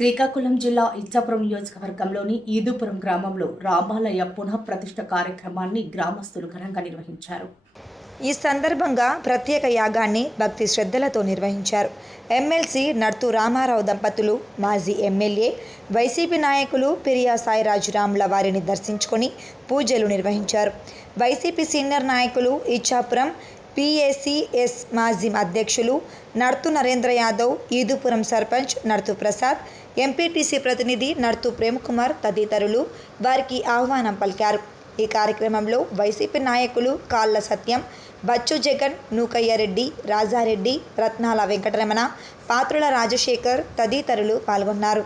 శ్రీకాకుళం జిల్లా ఇచ్చాపురం నియోజకవర్గంలోని ఈదుపురం గ్రామంలో రామాలయ పునఃప్రతిష్ఠ కార్యక్రమాన్ని గ్రామస్తులు ఘనంగా నిర్వహించారు. ఈ సందర్భంగా ప్రత్యేక యాగాన్ని భక్తి శ్రద్ధలతో నిర్వహించారు. ఎమ్మెల్సీ నర్తు రామారావు దంపతులు, మాజీ ఎమ్మెల్యే, వైసీపీ నాయకులు పిరియా సాయిరాజురాముల వారిని దర్శించుకొని పూజలు నిర్వహించారు. వైసీపీ సీనియర్ నాయకులు ఇచ్చాపురం PACS మాజీ అధ్యక్షులు నర్తు నరేంద్ర యాదవ్, ఈదుపురం సర్పంచ్ నర్తు ప్రసాద్, ఎంపీటీసీ ప్రతినిధి నర్తు ప్రేమకుమార్ తదితరులు వారికి ఆహ్వానం పలికారు. ఈ కార్యక్రమంలో వైసీపీ నాయకులు కాళ్ళ సత్యం, బచ్చు జగన్, నూకయ్యారెడ్డి, రాజారెడ్డి, రత్నాల వెంకటరమణ, పాత్రుల రాజశేఖర్ తదితరులు పాల్గొన్నారు.